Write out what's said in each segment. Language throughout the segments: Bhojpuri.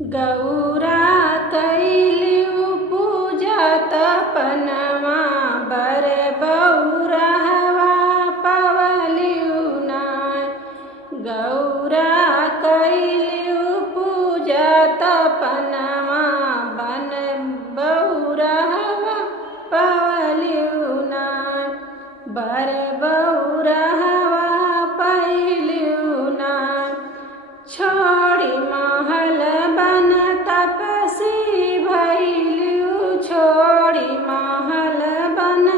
गौरा कैलिउ पूजा तपनमा बर बौरहवा पवलिउ नाय। गौरा कैलिउ पूजा तपनमा बन बौरहवा पवलिउ नाय। बर बौरहवा पवलिउ नाय। छोड़ी महल बन तपसी भैलिउ। छोड़ी महल बन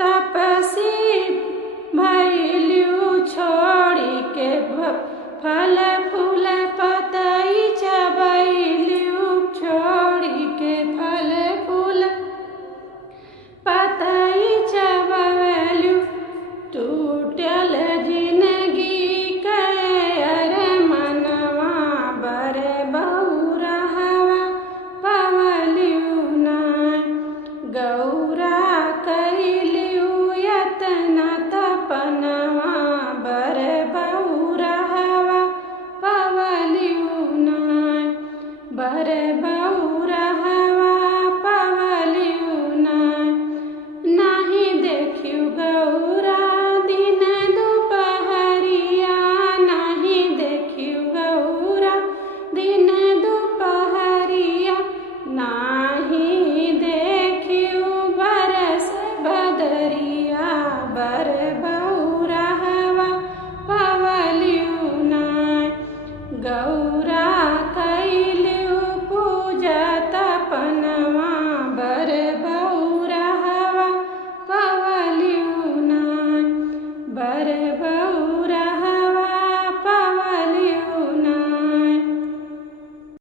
तपसी भैलिउ। छोड़ी के फल फूल पतई चबैलिउ। छोड़ी के फल फूल पतई चबैलिउ। टूटल जिंदगी के अरमनवा बर बौरहवा पवलिउ नाय। गौरा कैलिउ यतना तपनवा बर बौरहवा पवलिउ नाय। बर